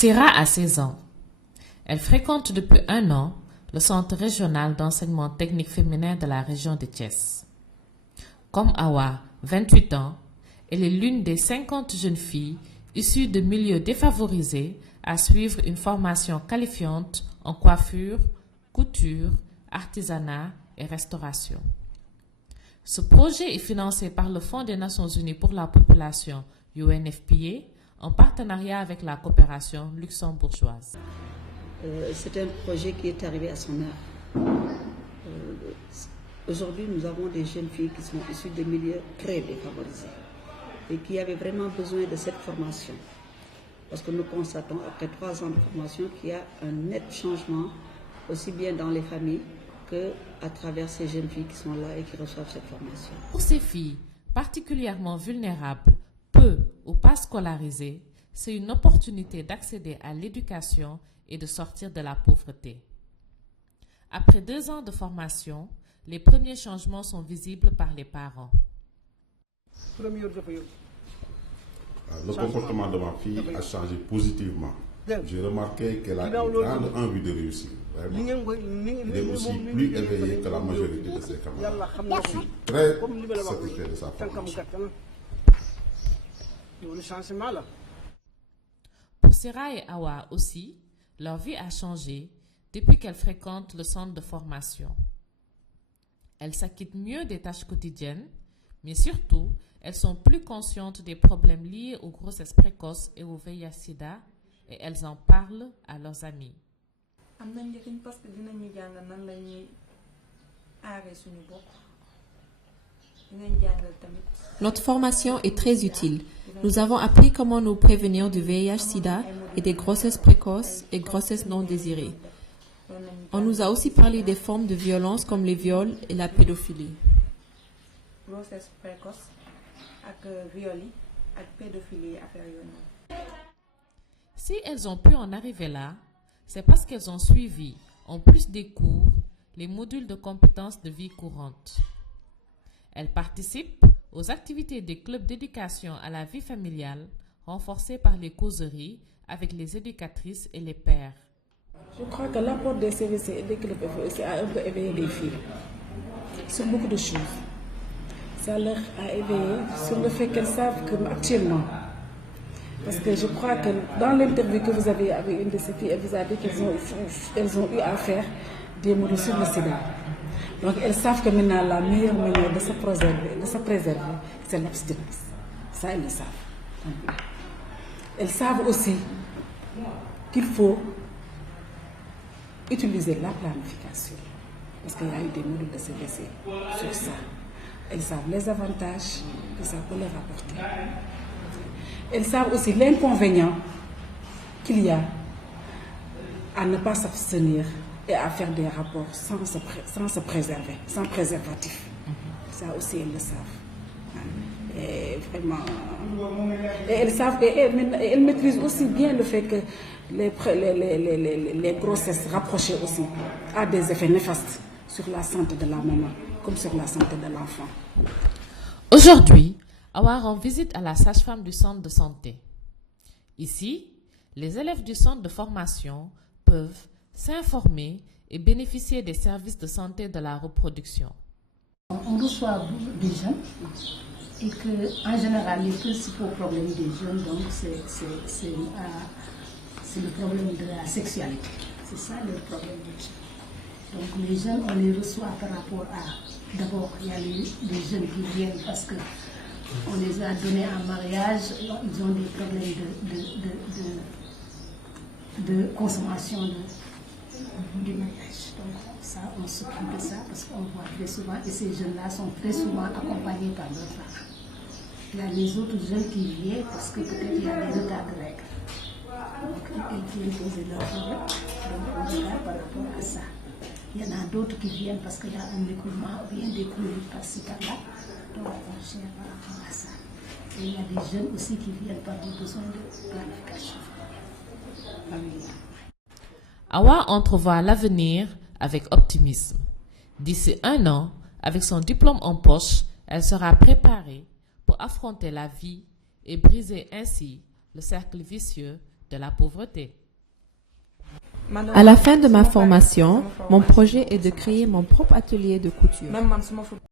Sira a 16 ans. Elle fréquente depuis 1 an le centre régional d'enseignement technique féminin de la région de Thiès. Comme Awa, 28 ans, elle est l'une des 50 jeunes filles issues de milieux défavorisés à suivre une formation qualifiante en coiffure, couture, artisanat et restauration. Ce projet est financé par le Fonds des Nations Unies pour la population UNFPA en partenariat avec la coopération luxembourgeoise. C'est un projet qui est arrivé à son heure. Aujourd'hui, nous avons des jeunes filles qui sont issues de milieux très défavorisés et qui avaient vraiment besoin de cette formation. Parce que nous constatons, après 3 ans de formation, qu'il y a un net changement, aussi bien dans les familles qu'à travers ces jeunes filles qui sont là et qui reçoivent cette formation. Pour ces filles particulièrement vulnérables, peu ou pas scolarisées, c'est une opportunité d'accéder à l'éducation et de sortir de la pauvreté. Après 2 ans de formation, les premiers changements sont visibles par les parents. Le comportement de ma fille a changé positivement. J'ai remarqué qu'elle a une grande envie de réussir. Vraiment. Elle est aussi plus éveillée que la majorité de ses camarades. Je suis très satisfait de sa formation. Pour Sira et Awa aussi, leur vie a changé depuis qu'elles fréquentent le centre de formation. Elles s'acquittent mieux des tâches quotidiennes, mais surtout, elles sont plus conscientes des problèmes liés aux grossesses précoces et au VIH/SIDA et elles en parlent à leurs amis. Notre formation est très utile. Nous avons appris comment nous prévenir du VIH/SIDA et des grossesses précoces et grossesses non désirées. On nous a aussi parlé des formes de violence comme les viols et la pédophilie. Si elles ont pu en arriver là, c'est parce qu'elles ont suivi, en plus des cours, les modules de compétences de vie courante. Elles participent aux activités des clubs d'éducation à la vie familiale, renforcés par les causeries avec les éducatrices et les pères. Je crois que l'apport des CVC et des clubs FEC a un peu éveillé les filles sur beaucoup de choses. Ça leur a éveillé sur le fait qu'elles savent qu'actuellement, parce que je crois que dans l'interview que vous avez avec une de ces filles, elle vous a dit qu'elles ont eu à faire des modules sur le sida. Donc elles savent que maintenant la meilleure manière de se préserver, c'est l'abstinence. Ça, elles le savent. Elles savent aussi qu'il faut utiliser la planification, parce qu'il y a eu des modules de CVC sur ça. Elles savent les avantages que ça peut leur apporter. Elles savent aussi l'inconvénient qu'il y a à ne pas s'abstenir et à faire des rapports sans se préserver, sans préservatif. Ça aussi, elles le savent. Et vraiment, et elles savent, et elles maîtrisent aussi bien le fait que les grossesses rapprochées aussi a des effets néfastes sur la santé de la maman comme sur la santé de l'enfant. Aujourd'hui, Awa rend visite à la sage-femme du centre de santé. Ici, les élèves du centre de formation peuvent s'informer et bénéficier des services de santé de la reproduction. On reçoit des jeunes et qu'en général, les principaux problèmes des jeunes, donc, c'est le problème de la sexualité. C'est ça le problème des jeunes. Donc les jeunes, on les reçoit par rapport à... D'abord, il y a les jeunes qui viennent parce qu'on les a donnés en mariage, ils ont des problèmes de consommation du mariage. Donc ça, on s'occupe de ça parce qu'on voit très souvent, et ces jeunes-là sont très souvent accompagnés par leurs parents. Il y a les autres jeunes qui viennent parce que peut-être il y a des retards de règles. Donc ils viennent poser leurs problèmes, donc on regarde par rapport à ça. Il y en a d'autres qui viennent parce qu'il y a un écoulement, bien des cours par-ci par-là. Donc on gère par rapport à ça. Et il y a des jeunes aussi qui viennent par des besoins de planification familiale. Awa entrevoit l'avenir avec optimisme. D'ici 1 an, avec son diplôme en poche, elle sera préparée pour affronter la vie et briser ainsi le cercle vicieux de la pauvreté. À la fin de ma formation, mon projet est de créer mon propre atelier de couture.